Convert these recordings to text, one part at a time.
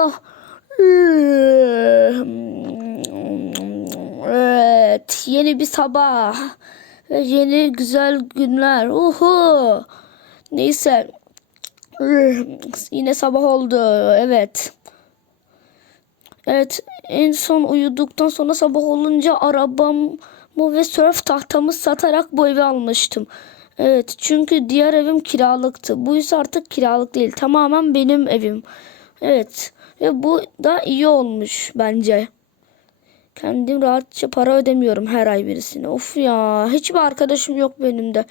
Allah. Evet, yeni bir sabah ve yeni güzel günler. Uhu. Neyse. Yine sabah oldu. Evet. Evet, en son uyuduktan sonra sabah olunca arabamı ve sörf tahtamı satarak bu evi almıştım. Evet, çünkü diğer evim kiralıktı. Bu ise artık kiralık değil, tamamen benim evim. Evet, ve bu da iyi olmuş bence. Kendim rahatça para ödemiyorum her ay birisine. Of ya, hiçbir arkadaşım yok benim de.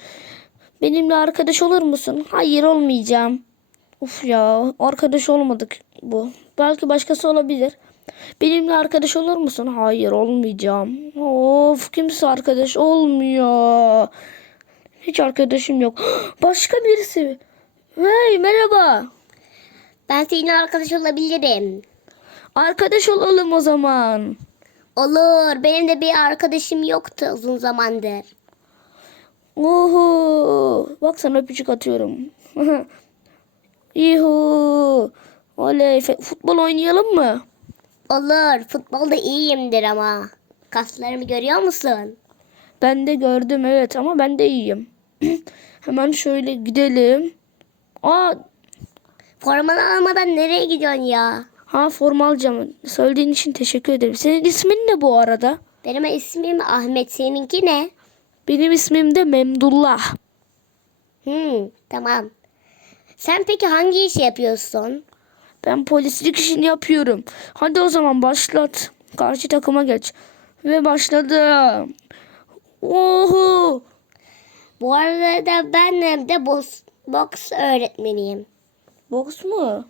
Benimle arkadaş olur musun? Hayır, olmayacağım. Of ya, arkadaş olmadık bu. Belki başkası olabilir. Benimle arkadaş olur musun? Hayır olmayacağım. Of kimse arkadaş olmuyor. Hiç arkadaşım yok. Başka birisi. Hey merhaba. Ben seninle arkadaş olabilirim. Arkadaş olalım o zaman. Olur. Benim de bir arkadaşım yoktu uzun zamandır. Uhu. Bak sana öpücük atıyorum. Yuhu. Oley. Futbol oynayalım mı? Olur. Futbolda iyiyimdir ama. Kaslarımı görüyor musun? Ben de gördüm evet ama ben de iyiyim. Hemen şöyle gidelim. Aa Formanı almadan nereye gidiyorsun ya? Ha forma alacağım. Söylediğin için teşekkür ederim. Senin ismin ne bu arada? Benim ismim Ahmet. Seninki ne? Benim ismim de Memdullah. Hmm, tamam. Sen peki hangi işi yapıyorsun? Ben polislik işini yapıyorum. Hadi o zaman başlat. Karşı takıma geç. Ve başladım. Oho. Bu arada ben de boks, boks öğretmeniyim. Boks mu?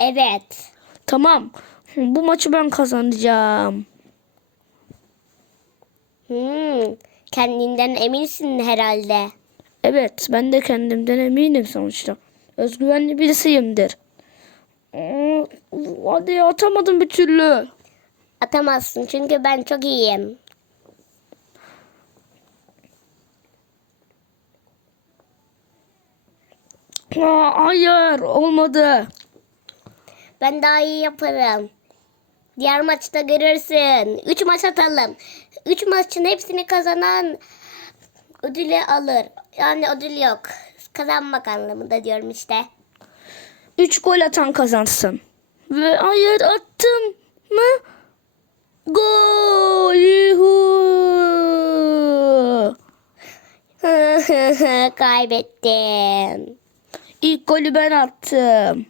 Evet. Tamam. Bu maçı ben kazanacağım. Hmm, kendinden eminsin herhalde. Evet, ben de kendimden eminim sonuçta. Özgüvenli birisiyimdir. Aa, Hadi atamadım bir türlü. Atamazsın çünkü ben çok iyiyim. Aa, hayır, olmadı. Ben daha iyi yaparım. Diğer maçta görürsün. Üç maç atalım. Üç maçın hepsini kazanan ödülü alır. Yani ödül yok. Kazanmak anlamında diyorum işte. Üç gol atan kazansın. Ve hayır attım mı? Gol! Yuhu! Kaybettim. İlk golü ben attım.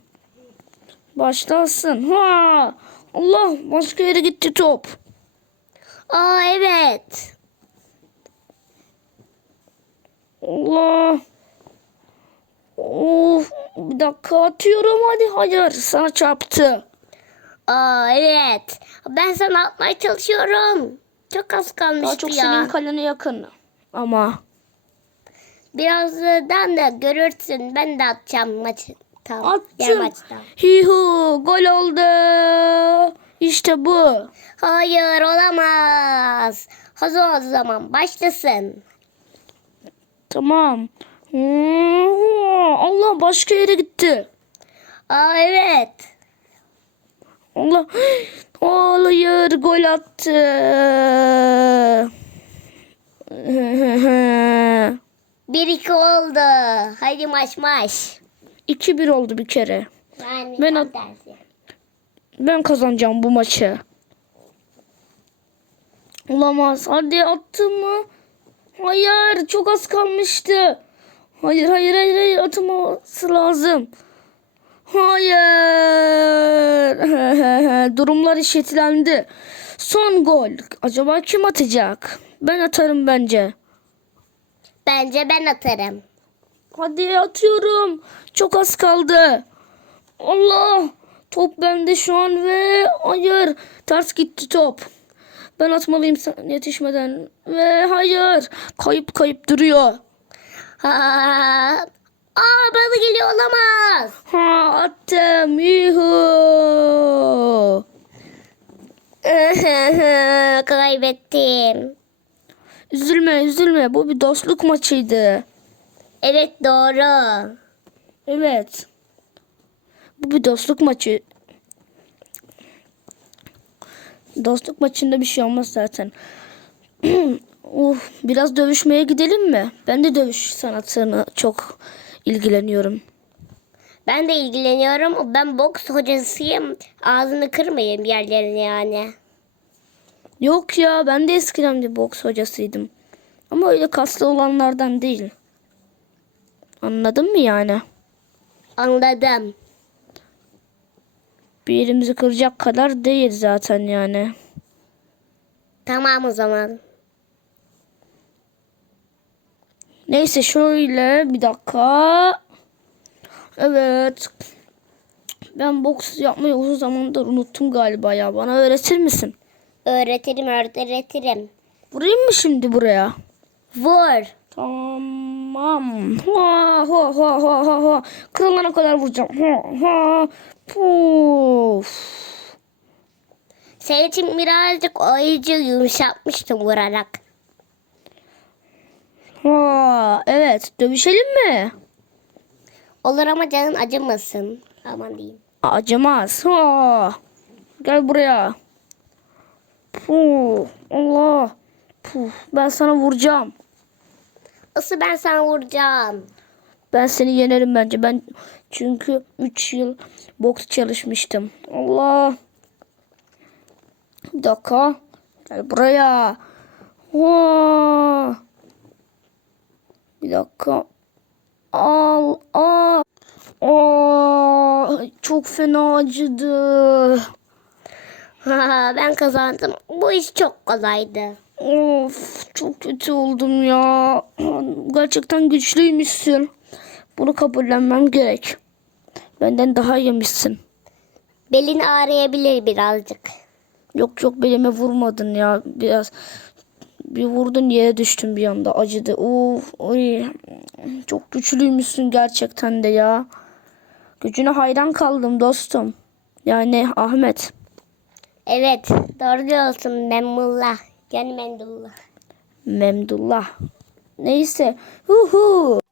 Başlasın. Ha! Allah başka yere gitti top. Aa evet. Allah. Of, bir dakika atıyorum hadi. Hayır sana çarptı. Aa evet. Ben sana atmaya çalışıyorum. Çok az Daha kalmıştı çok ya. senin kalene yakın. Ama Birazdan da görürsün. Ben de atacağım maçı. Tamam. Diğer attım. maçta. Hihu gol oldu. İşte bu. Hayır olamaz. Hazır o zaman başlasın. Tamam. Allah başka yere gitti. Aa evet. Allah. Hayır gol attı. 1-2 oldu. Haydi maç maç. 2-1 oldu bir kere. Yani Ben at- tersi. Ben kazanacağım bu maçı. Olamaz. Hadi attım mı? Hayır. Çok az kalmıştı. Hayır hayır hayır hayır atılması lazım. Hayır. Durumlar eşitlendi. Son gol. Acaba kim atacak? Ben atarım bence. Bence ben atarım. Hadi atıyorum. Çok az kaldı. Allah. Top bende şu an ve hayır. Ters gitti top. Ben atmalıyım sen yetişmeden. Ve hayır. Kayıp kayıp duruyor. Ha. Aa bana geliyor olamaz. Ha attım. Yuhu. Kaybettim. Üzülme üzülme bu bir dostluk maçıydı. Evet doğru. Evet. Bu bir dostluk maçı. Dostluk maçında bir şey olmaz zaten. uh, biraz dövüşmeye gidelim mi? Ben de dövüş sanatına çok ilgileniyorum. Ben de ilgileniyorum. Ben boks hocasıyım. Ağzını kırmayayım yerlerini yani. Yok ya ben de eskiden bir boks hocasıydım. Ama öyle kaslı olanlardan değil. Anladın mı yani? Anladım. Bir yerimizi kıracak kadar değil zaten yani. Tamam o zaman. Neyse şöyle bir dakika. Evet. Ben boks yapmayı uzun zamandır unuttum galiba ya. Bana öğretir misin? Öğretirim öğretirim. Vurayım mı şimdi buraya? Vur. Tamam. Ha ha ha ha ha ha. Kırılana kadar vuracağım. Ha ha. Puf. Senin için birazcık oyuncu yumuşatmıştım vurarak. Ha evet. Dövüşelim mi? Olur ama canın acımasın. Aman diyeyim. Acımaz. Ha. Gel buraya. Puh. Allah. Puh. Ben sana vuracağım. Asıl ben sana vuracağım. Ben seni yenerim bence. Ben çünkü 3 yıl boks çalışmıştım. Allah. Bir dakika. Gel buraya. Vaa. Bir dakika. Al. Aa. Aa. Çok fena acıdı. ben kazandım. Bu iş çok kolaydı. Of çok kötü oldum ya. Gerçekten güçlüymüşsün. Bunu kabullenmem gerek. Benden daha yemişsin. Belin ağrıyabilir birazcık. Yok yok belime vurmadın ya. Biraz bir vurdun yere düştüm bir anda acıdı. Of oy. Çok güçlüymüşsün gerçekten de ya. Gücüne hayran kaldım dostum. Yani Ahmet. Evet doğru diyorsun Memullah. Yani Mendullah. Memdullah. Neyse. Hu hu.